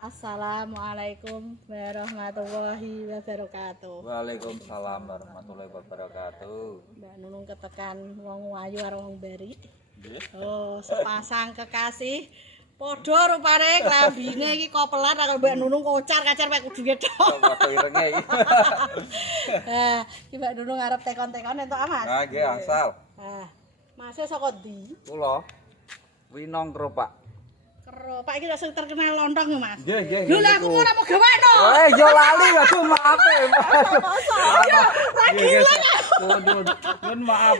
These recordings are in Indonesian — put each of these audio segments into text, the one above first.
Assalamualaikum warahmatullahi wabarakatuh. Waalaikumsalam warahmatullahi wabarakatuh. Mbak Nunung ketekan wong ayu karo wong bari. Oh, sepasang kekasih. Padha rupane klambine iki kopelan karo Mbak Nunung kocar-kacar mek kudu gedhok. Padha irenge iki. Iki Mbak Nunung arep tekon-tekon entuk Mas. Nah, nggih asal. Masnya saka ndi? Kula Winong Keropak. Pak iki sing terkenal lontong Mas. Nggih, nggih. Lho lah aku ora mau gawekno. Yo lali waduh maaf e. Lagi Nun maaf.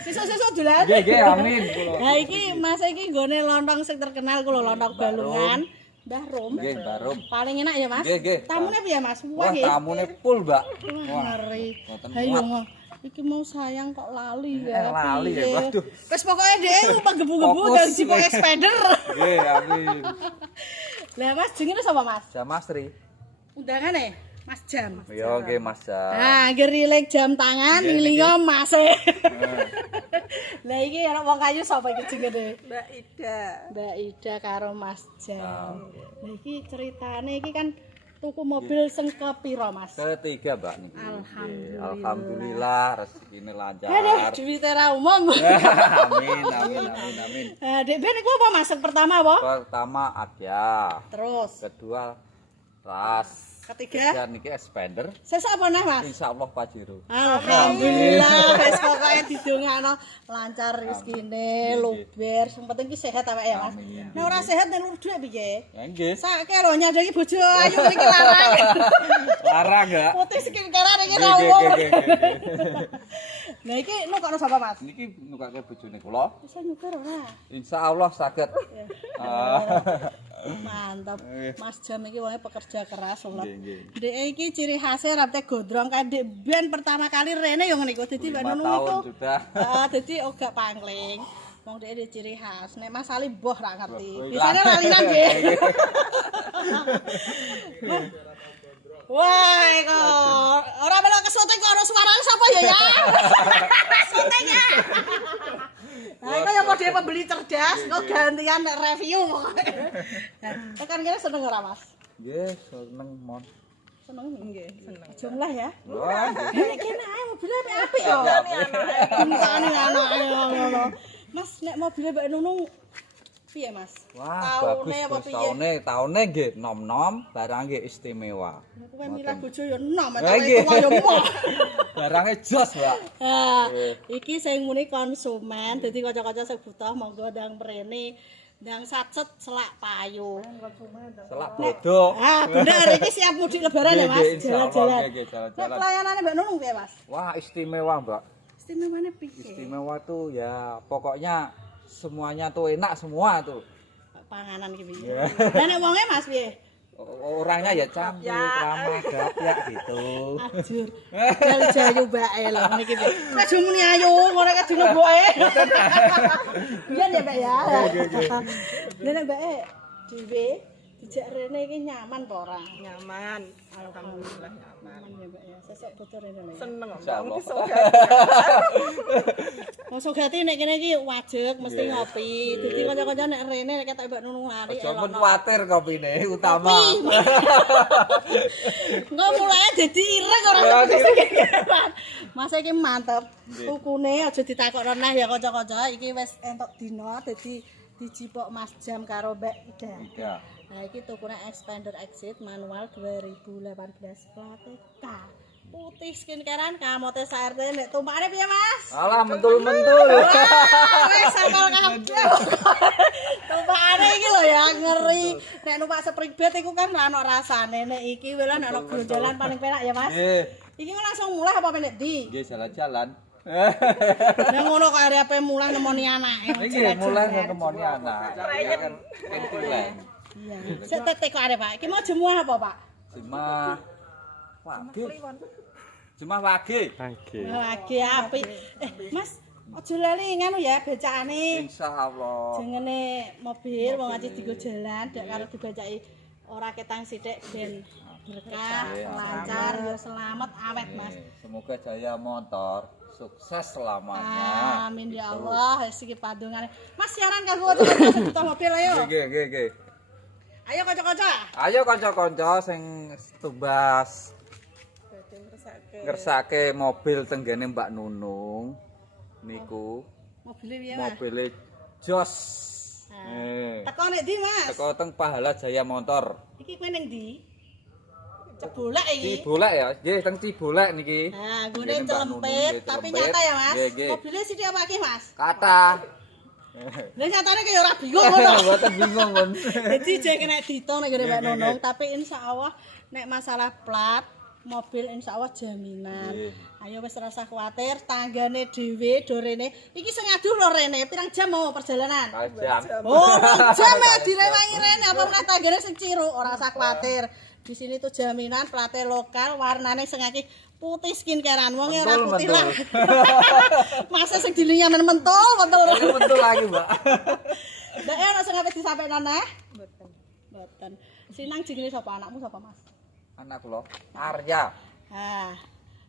Sesuk-sesuk dolan. Nggih, nggih amin kula. Lah iki Mas iki nggone lontong sing terkenal kula lontong Balungan. Mbah Rum. Nggih, Mbah Rum. Paling enak ya Mas? Nggih, nggih. Tamune piye Mas? Wah, tamune full, Mbak. Wah, ngeri. Mboten Hayo muat. Mas. Iki mau sayang kok lali ya. Lali ya, piye? waduh. Wis pokoke dhek penggebu-gebu Fokus. dari Cipo Expander. Nggih, amin. Lah Mas jenenge sapa Mas? Jamastri. Undangane Mas Jam. Yo nggih Mas Jam. Nah, geriling jam tangan, Nggih, ngilingo Mas. Lah iki ana wong kayu sapa iki jenenge? Mbak Ida. Mbak Ida karo Mas Jam. Lah iki ceritane iki kan tuku mobil sing kepiro Mas? Ketiga Mbak niki. Alhamdulillah. Alhamdulillah rezekine lancar. Aduh, duwite ra umum. Amin, amin, amin, amin. Dek ben iku apa Mas? Yang pertama apa? Pertama Adya, Terus kedua Ras, ketiga dan niki Expander. sesuk apa neh Mas? Insyaallah Pajero. Alhamdulillah wis pokoke didongakno lancar rezekine, luber, sing penting ki sehat awake ya Mas. Amin. Nek ora sehat nek dhuwit piye? Ya nggih. Sake lho nyandangi bojo ayu mriki larang. Larang enggak? Putih skincare iki ra Nggih, umum. nggih, nggih, nggih. Nah iki nukokno sapa Mas? Niki nukake bojone kula. Bisa nyukur ora? Insyaallah saged. Mantap. Mas Jam iki wonge pekerja keras banget. Nggih, nggih. Dek iki ciri khasnya rambutnya gondrong kan dek ben pertama kali rene yo ngene iku. Dadi Mbak 5 Nunung tahun itu sudah. dadi ogak pangling. Wong dek ada ciri khas. Nek Mas Ali boh ra ngerti. Boh, Biasanya lalinan nggih. Wah, kok ora melok kesoting kok ana suarane sapa ya ya? Kesoting ya. Nah, itu yang model pembeli cerdas, kok gantian nek review pokoknya. Nah, kan kira seneng ora Mas? Nggih, seneng mon. Seneng nggih, seneng. Jumlah ya. Wah, nggih. Nek kene ae mobilnya apik yo. Buntane anake ngono. Mas nek mobilnya Mbak Nunung piye Mas? Wah, Taune bagus apa Gus. piye? Taune nggih nom-nom, barang nggih istimewa. Kowe milah bojo yo enom, Lah, nek nggih. tuwa yo moh. Barangnya jos, Mbak. Iki sing muni konsumen, dadi kanca-kanca sing butuh monggo ndang mrene, ndang sacet selak payu. Selak bodok. Bener iki siap mudik lebaran ya Mas, Nggih, insyaallah. jalan-jalan. Nggih, Nek jalan-jalan. pelayanane Mbak Nunung piye Mas? Wah, istimewa, Mbak. Istimewanya piye? Istimewa tuh ya pokoknya semuanya tuh enak semua tuh. Panganan iki piye? Ya. Lah nek wonge Mas piye? Orangnya ya cantik, ramah, gapyak gitu. Ajur. Jal jayu bae lho ngene iki piye. Nek aja muni ayu, ngono iki dino mboke. Iya ya Mbak ya. Lah nek Mbak dhewe dijak rene iki nyaman apa ora? Nyaman. Alhamdulillah nyaman. Nyaman ya Mbak ya. Sesuk foto rene Mbak. Seneng Insyaallah. Wong Sugati nek kene iki wajeg mesti ngopi. Dadi kanca-kanca nek rene nek ketok Mbak Nunung lari Aja men kuwatir kopine utama. Engko mulai dadi ireng ora kepikiran. Mas iki mantep. Tukune aja ditakokno neh ya kanca-kanca. Iki wis entuk dina dadi dijipok Mas Jam karo Mbak Ida. Ya. Nah iki tukune Expander Exit manual 2018 plate K. Putih skincarean kamote SRT nek tumpakane piye Mas? Alah mentul-mentul. Wes sakal kabeh. Tumpakane iki lho ya ngeri. Nek numpak spring bed iku kan ora ono rasane. Nek iki wela nek ono jalan paling penak ya Mas. Nggih. Iki kan langsung mulai apa nek ndi? Nggih jalan-jalan. Nek ngono kok arepe mulai nemoni anake. Nggih mulai nemoni anak. Iya kan entulen. Iya. Sik tetek kok arep Pak. Iki mau jemuah apa Pak? Cuma wage. Cuma wage. Lagi apik. Mas, aja lali ngono ya bacane. Insyaallah. Jengene mobil wong aja dienggo jalan dak karo dibacaki ora ketang sithik ben berkah, lancar, ya selamat awet Mas. Semoga jaya motor sukses selamanya. Amin ya Allah, wis iki padungane. Mas siaran kanggo kanca-kanca mobil ayo. Nggih, nggih, nggih. Ayo kanca-kanca. Ayo kanca-kanca sing tumbas ngersake mobil tenggene Mbak Nunung niku. Mobilnya piye, Mas? Mobile Jos. Teko nek ndi, Mas? Teko teng Pahala Jaya Motor. Iki kowe ning ndi? Cebolak iki. Cibolek ya, nggih teng Cibolek niki. Nah, gune celempit, tapi nyata ya, Mas. Nggih, nggih. Mobilnya sithik apa iki, Mas? Kata. Lah nyatane kaya ora bingung ngono. Mboten bingung, Mun. Jadi jek kena ditung nek Mbak Nunung, tapi insyaallah nek masalah plat mobil insyaallah jaminan. Ayo wis ora usah kuwatir, tanggane dhewe do rene. Iki sing aduh lho rene, pirang jam mau perjalanan? Jam. Oh, jam ya direwangi rene apa meneh tanggane sing ciru, ora usah kuwatir. Di sini tuh jaminan plate lokal, warnane sing akeh putih skincarean. Wonge ora putih lah. Masa sing dilinya mentul. Mentul lagi, Mbak. Mbak ana sing ape disampaikan neh? Mboten. Mboten. Sinang jenenge sapa anakmu sapa, Mas? Anak kula Arya. Ah,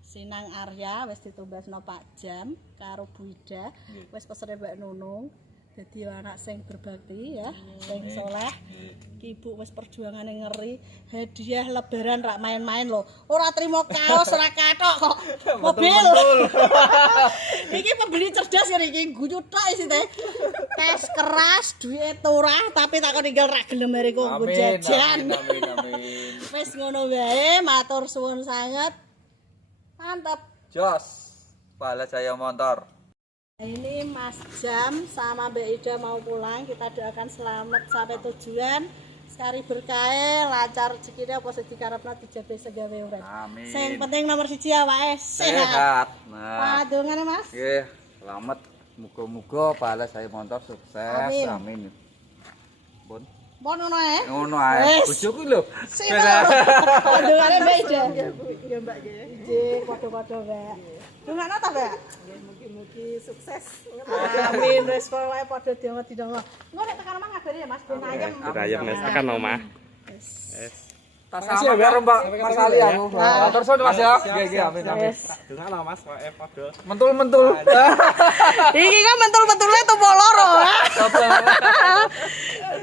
Sinang Arya wis ditumbasno Pak Jam karo Bu Ida. Wis pesene Mbak Nunung. Dadi anak sing berbakti ya, sing saleh. Ki Ibu wis perjuangane ngeri. Hadiah lebaran rak main-main lho. Ora trimo kaos, ora kathok kok. Mobil. Iki pembeli cerdas ya iki, guyu tok isi teh. Tes keras, duit turah, tapi tak kok tinggal rak gelem mereka nggo jajan. Amin. Wis ngono wae, matur suwun sanget. Mantap. Jos. Pahala Jaya Motor. Ini Mas Jam sama Mbak Ida mau pulang, kita doakan selamat sampai tujuan. Sekali berkah, lancar rezekine apa sing dikarepno dijabe segawe urip. Amin. Sing penting nomor 1 awake Sehat. sehat. Nah. Padungane Mas. Nggih, selamat. Muga-muga Pahala Jaya Motor sukses. Amin. Amin. Pun. Pon ngono ae. Ngono ae. Wes. Bojoku lho. Padungane Mbak Ida. Ya Mbak ya. Nggih, padha-padha Mbak. Dungakno ta, Mbak? Mugi-mugi sukses. Amin, wis pokoke padha diongo-diongo. Engko nek tekan omah ngabari ya Mas, ben ayem. Ayam Mas, akan omah. Tas sama karo Mbak Mas Ali aku. Matur suwun Mas ya. Nggih, amin amin. Dengar Mas, kok padha. Mentul-mentul. Iki kan mentul-mentule tumpuk loro.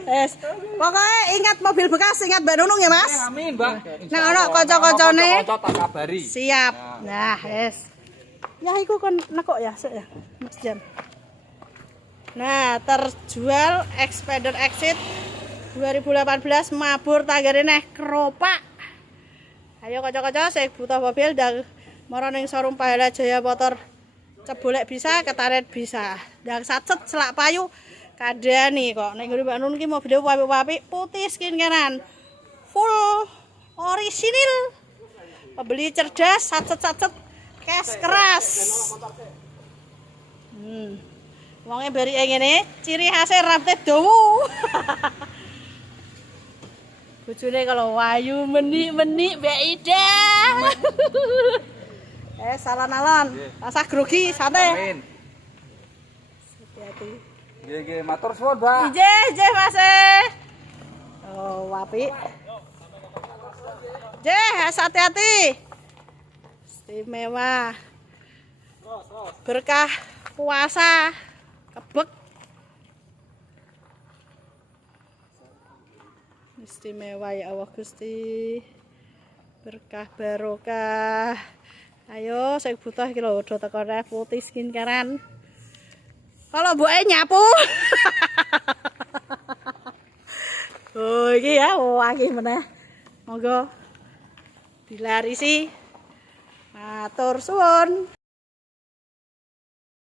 Wes, pokoke ingat mobil bekas, ingat Mbak Nunung ya, Mas. Amin, Mbak. Nek ana kanca-kancane Kanca tak kabari. siap. Nah, wes. Ya iku kon nekok ya, sik ya. Mas Jam. Nah, terjual Expander Exit 2018 mabur tanggane neh keropak. Ayo kanca-kanca sing butuh mobil ndang mara ning showroom Pahala Jaya Motor. Cebolek bisa, ketaret bisa. Ndang sacet selak payu kandhani kok. Nek ngene Mbak Nun ki mobil apik-apik putih skincarean. Full orisinil. Pembeli cerdas, sacet-sacet, cash keras. Wonge barike ngene, ciri khasé rambute dawa. Bojone kalau wayu menik-menik Mbak Ida. Salah alon. Rasa grogi, santai. Amin. Hati-hati. Nggih, matur suwun, Mbak. Ijeh Mas. Oh, apik. Jeh, hati-hati. Istimewa. Berkah puasa. Kebek. Istimewa ya Allah Gusti. Berkah barokah. Ayo sing butuh iki lho do teko putih skincarean. Kalau mboke nyapu. Oh iki ya akeh meneh. Monggo dilarisi. Matur suwun.